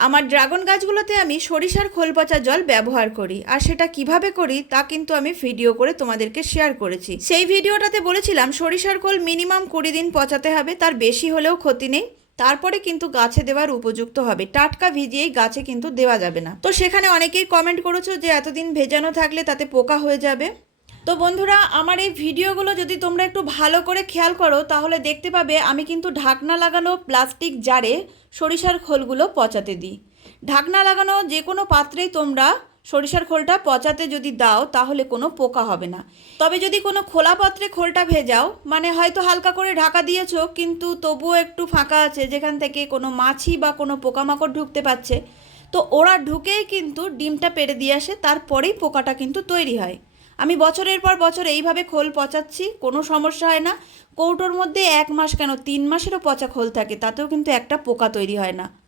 আমার ড্রাগন গাছগুলোতে আমি সরিষার খোল পচা জল ব্যবহার করি, আর সেটা কীভাবে করি তা কিন্তু আমি ভিডিও করে তোমাদেরকে শেয়ার করেছি। সেই ভিডিওটাতে বলেছিলাম, সরিষার খোল মিনিমাম কুড়ি দিন পচাতে হবে, তার বেশি হলেও ক্ষতি নেই, তারপরে কিন্তু গাছে দেওয়ার উপযুক্ত হবে। টাটকা ভিজিয়েই গাছে কিন্তু দেওয়া যাবে না। তো সেখানে অনেকেই কমেন্ট করেছ যে, এতদিন ভেজানো থাকলে তাতে পোকা হয়ে যাবে। তো বন্ধুরা, আমার এই ভিডিওগুলো যদি তোমরা একটু ভালো করে খেয়াল করো, তাহলে দেখতে পাবে আমি কিন্তু ঢাকনা লাগানো প্লাস্টিক জারে সরিষার খোলগুলো পচাতে দিই। ঢাকনা লাগানো যে কোনো পাত্রেই তোমরা সরিষার খোলটা পচাতে যদি দাও, তাহলে কোনো পোকা হবে না। তবে যদি কোনো খোলা পাত্রে খোলটা ভেজাও মানে হয়তো হালকা করে ঢাকা দিয়েছ, কিন্তু তবুও একটু ফাঁকা আছে, যেখান থেকে কোনো মাছি বা কোনো পোকামাকড় ঢুকতে পারছে, তো ওরা ঢুকেই কিন্তু ডিমটা পেড়ে দিয়ে আসে, তারপরেই পোকাটা কিন্তু তৈরি হয়। আমি বছরের পর বছর এইভাবে খোল পচাচ্ছি, কোনো সমস্যা হয় না। কৌটোর মধ্যে এক মাস কেন? তিন মাসেরও পচা খোল থাকে, তাতেও কিন্তু একটা পোকা তৈরি হয় না।